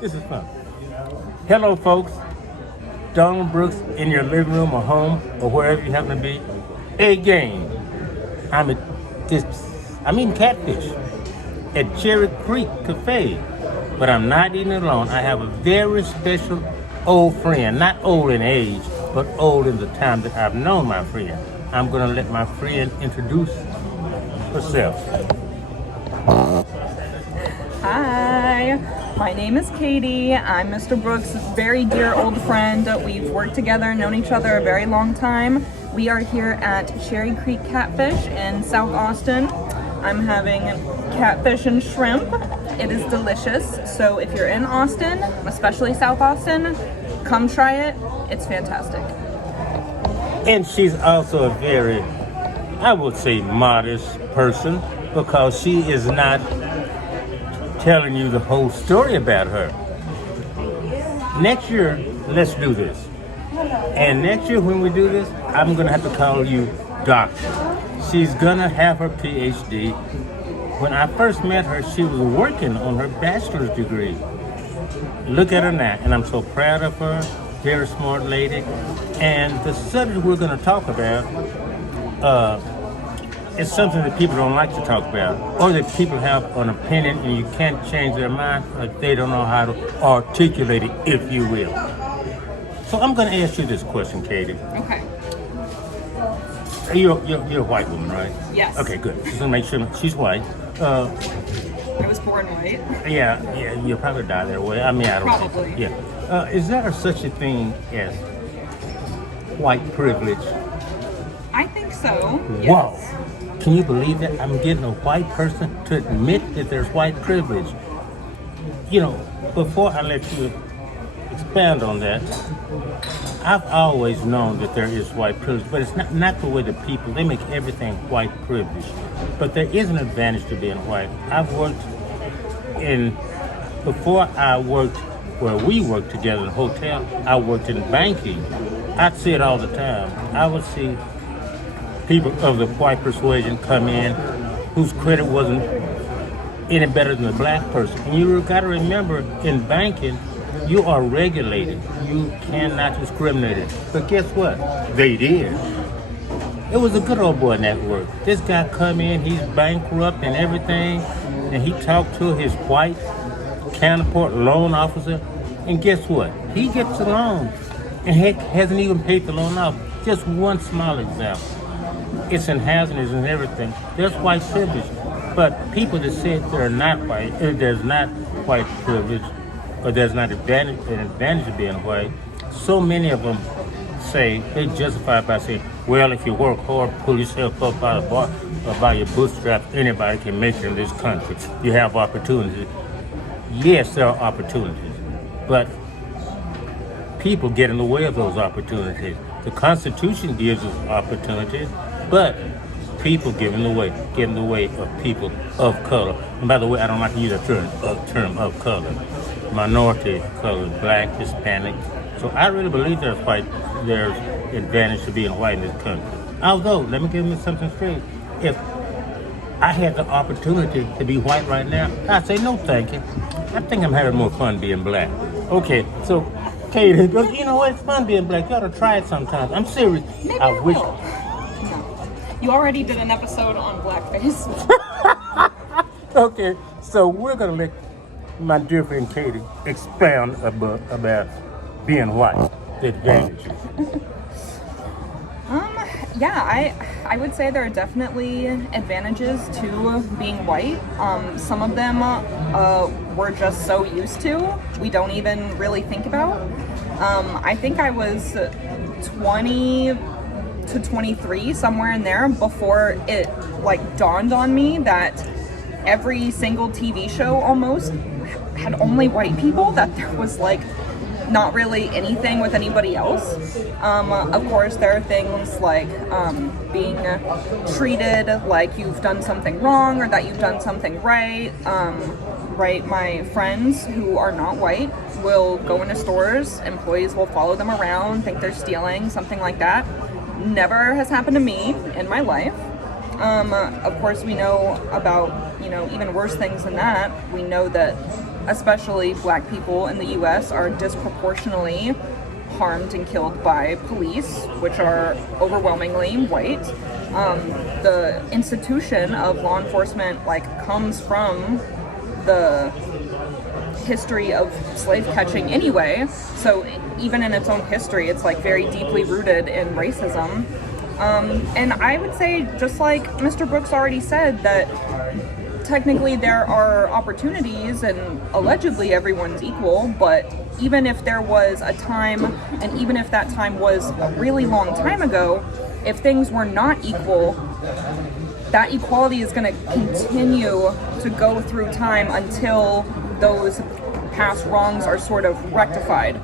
This is fun. Hello, folks. Donald Brooks in your living room or home or wherever you happen to be. Again, I'm at this. I'm eating catfish at Cherry Creek Cafe, but I'm not eating it alone. I have a very special old friend, not old in age, but old in the time that I've known my friend. I'm gonna let my friend introduce herself. Hi, my name is Katie. I'm Mr. Brooks' very dear old friend. We've worked together, known each other a very long time. We are here at Cherry Creek Catfish in South Austin. I'm having catfish and shrimp. It is delicious. So if you're in Austin, especially South Austin, come try it. It's fantastic. And she's also a very, I would say, modest person because she is not telling you the whole story about her. Next year, let's do this. And next year when we do this, I'm gonna have to call you doctor. She's gonna have her PhD. When I first met her, she was working on her bachelor's degree. Look at her now, and I'm so proud of her. Very smart lady. And the subject we're gonna talk about is something that people don't like to talk about, or that people have an opinion and you can't change their mind, or they don't know how to articulate it, if you will. So I'm going to ask you this question, Katie. Okay. You're a white woman, right? Yes. Okay, good. Just to make sure she's white. I was born white. Yeah, you'll probably die that way. I mean, I don't Probably. think. Yeah. Is there such a thing as white privilege? I think so. Yes. Wow. Can you believe that? I'm getting a white person to admit that there's white privilege. You know, before I let you expand on that, I've always known that there is white privilege, but it's not the way the people, they make everything white privilege. But there is an advantage to being white. Before I worked where we worked together in a hotel, I worked in banking. I'd see it all the time. I would see people of the white persuasion come in whose credit wasn't any better than the black person. And you got to remember, in banking, you are regulated. You cannot discriminate it. But guess what? They did. It was a good old boy network. This guy come in, he's bankrupt and everything, and he talked to his white counterpart loan officer, and guess what? He gets a loan, and heck, hasn't even paid the loan off. Just one small example. It's in housing, it's in everything. There's white privilege, but people that say they're not white, there's not white privilege, or there's not an advantage of being white. So many of them say, they justify it by saying, well, if you work hard, pull yourself up by your bootstraps, anybody can make it in this country. You have opportunities. Yes, there are opportunities, but people get in the way of those opportunities. The Constitution gives us opportunities, but people get in the way of people of color. And by the way, I don't like to use that term of color. Minority color, black, Hispanic. So I really believe there's advantage to being white in this country. Although, let me give you something straight. If I had the opportunity to be white right now, I'd say no thank you. I think I'm having more fun being black. Okay, so Katie, you know what? It's fun being black. You ought to try it sometime. I'm serious. Maybe I wish. will. No. You already did an episode on blackface. Okay, so we're gonna let my dear friend Katie expound about being white, the advantages. Yeah, I would say there are definitely advantages to being white. Some of them we're just so used to, we don't even really think about. I think I was 20 to 23, somewhere in there, before it like dawned on me that every single TV show almost had only white people, that there was like not really anything with anybody else. Of course, there are things like being treated like you've done something wrong or that you've done something right. Right, my friends who are not white will go into stores, employees will follow them around, think they're stealing, something like that. Never has happened to me in my life. Of course, we know about, even worse things than that. We know that especially black people in the US, are disproportionately harmed and killed by police, which are overwhelmingly white. The institution of law enforcement comes from the history of slave catching anyway, so even in its own history it's very deeply rooted in racism. And I would say, just like Mr. Brooks already said, that technically there are opportunities and allegedly everyone's equal, but even if there was a time, and even if that time was a really long time ago, if things were not equal, that equality is going to continue to go through time until those past wrongs are sort of rectified.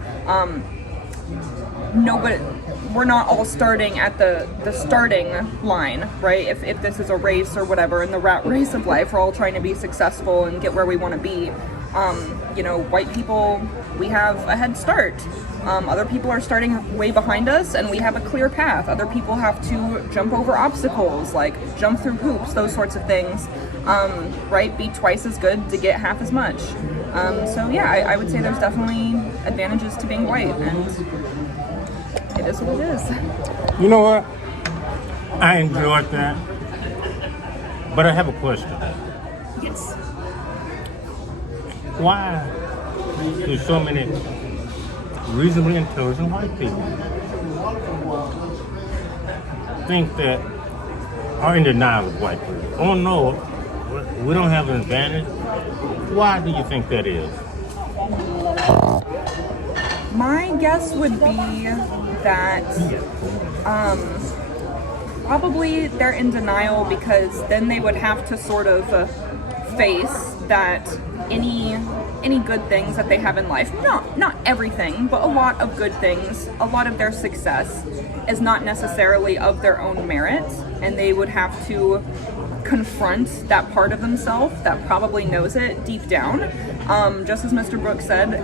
We're not all starting at the starting line, right? If this is a race or whatever, in the rat race of life, we're all trying to be successful and get where we want to be. White people, we have a head start. Other people are starting way behind us, and we have a clear path. Other people have to jump over obstacles, jump through hoops, those sorts of things, right? Be twice as good to get half as much. So yeah, I would say there's definitely advantages to being white, and it is what it is. You know what? I enjoyed that. But I have a question. Yes. Why do so many reasonably intelligent white people think that are in denial of white people? Oh no, we don't have an advantage. Why do you think that is? My guess would be that probably they're in denial because then they would have to sort of face that any good things that they have in life, not everything, but a lot of good things, a lot of their success is not necessarily of their own merit, and they would have to confront that part of themselves that probably knows it deep down. Just as Mr. Brooks said,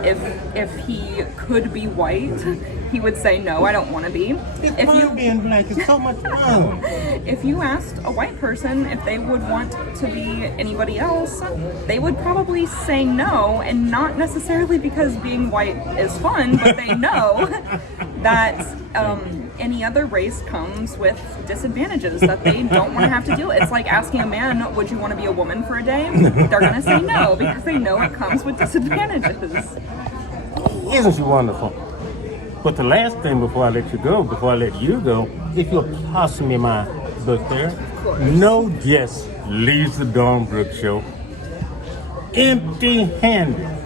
if he could be white, he would say, no, I don't want to be. If you being black is so much fun. If you asked a white person if they would want to be anybody else, they would probably say no, and not necessarily because being white is fun, but they know that any other race comes with disadvantages that they don't want to have to deal with. It's like asking a man, would you want to be a woman for a day? They're going to say no because they know it comes with disadvantages. Isn't she wonderful? But the last thing before I let you go, if you'll toss me my book there, no guest leaves the Dawn Brooks Show empty-handed.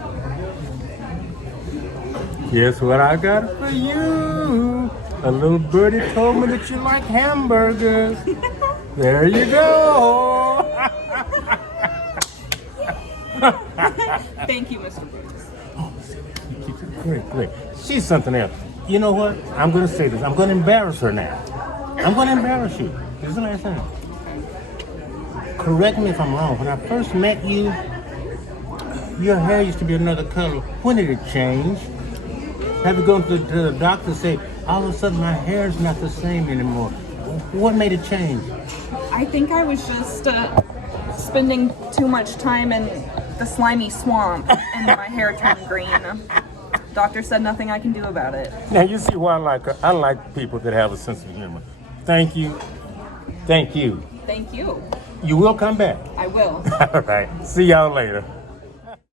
Guess what I got for you? A little birdie told me that you like hamburgers. There you go. Thank you, Mr. Brooks. Great. She's something else. You know what? I'm going to say this. I'm going to embarrass her now. I'm going to embarrass you. This is the last time. Correct me if I'm wrong. When I first met you, your hair used to be another color. When did it change? Have you gone to the doctor and say, all of a sudden my hair is not the same anymore? What made it change? I think I was just spending too much time in the slimy swamp and my hair turned green. Doctor said nothing I can do about it. Now you see why I like her. I like people that have a sense of humor. Thank you. Thank you. You will come back. I will. All right. See y'all later.